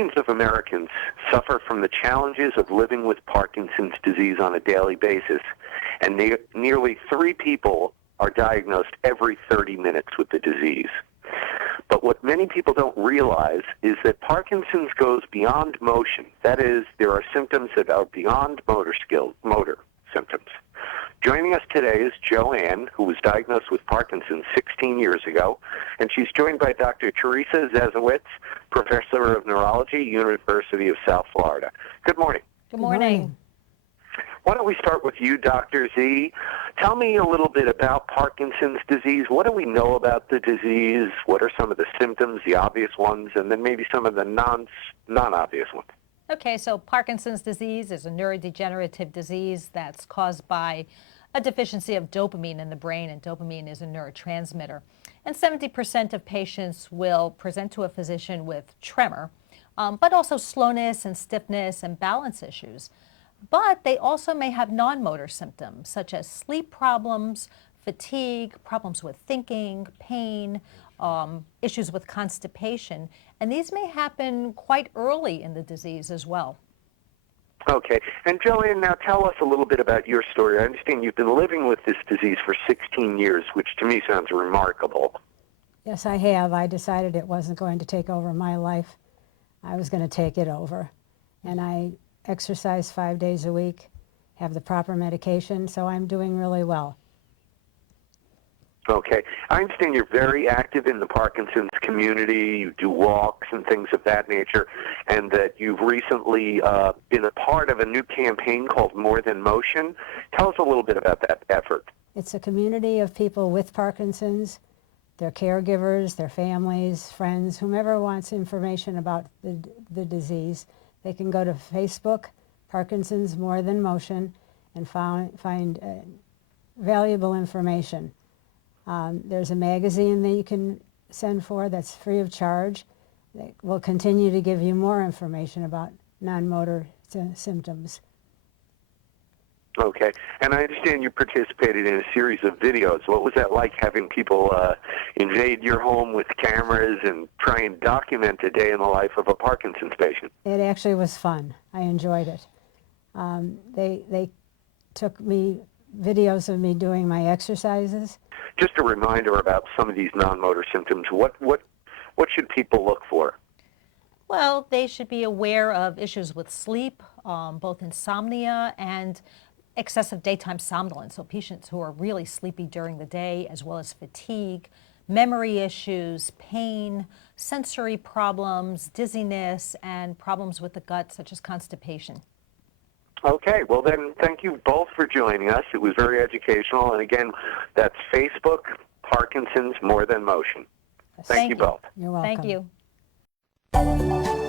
Millions of Americans suffer from the challenges of living with Parkinson's disease on a daily basis, and nearly 3 people are diagnosed every 30 minutes with the disease. But what many people don't realize is that Parkinson's goes beyond motion. That is, there are symptoms that are beyond motor symptoms. Joining us today is Joanne, who was diagnosed with Parkinson's 16 years ago, and she's joined by Dr. Teresa Zezowitz, Professor of Neurology, University of South Florida. Good morning. Good morning. Why don't we start with you, Dr. Z? Tell me a little bit about Parkinson's disease. What do we know about the disease? What are some of the symptoms, the obvious ones, and then maybe some of the non-obvious ones? Okay, so Parkinson's disease is a neurodegenerative disease that's caused by a deficiency of dopamine in the brain, and dopamine is a neurotransmitter. And 70% of patients will present to a physician with tremor, but also slowness and stiffness and balance issues. But they also may have non-motor symptoms, such as sleep problems, fatigue, problems with thinking, pain, issues with constipation, and these may happen quite early in the disease as well. Okay. And Joanne, now tell us a little bit about your story. I understand you've been living with this disease for 16 years, which to me sounds remarkable. Yes, I have. I decided it wasn't going to take over my life. I was going to take it over. And I exercise 5 days a week, have the proper medication, so I'm doing really well. Okay. I understand you're very active in the Parkinson's community. You do walks and things of that nature, and that you've recently been a part of a new campaign called More Than Motion. Tell us a little bit about that effort. It's a community of people with Parkinson's, their caregivers, their families, friends, whomever wants information about the disease. They can go to Facebook, Parkinson's More Than Motion, and find valuable information. There's a magazine that you can send for that's free of charge that will continue to give you more information about non-motor symptoms. Okay. And I understand you participated in a series of videos. What was that like, having people invade your home with cameras and try and document a day in the life of a Parkinson's patient? It actually was fun. I enjoyed it. They took videos of me doing my exercises. Just a reminder about some of these non-motor symptoms. What should people look for? Well, they should be aware of issues with sleep, both insomnia and excessive daytime somnolence, so patients who are really sleepy during the day, as well as fatigue, memory issues, pain, sensory problems, dizziness, and problems with the gut, such as constipation. Okay, well then, thank you both for joining us. It was very educational, and again, that's Facebook, Parkinson's More Than Motion. Thank you both. You're welcome. Thank you.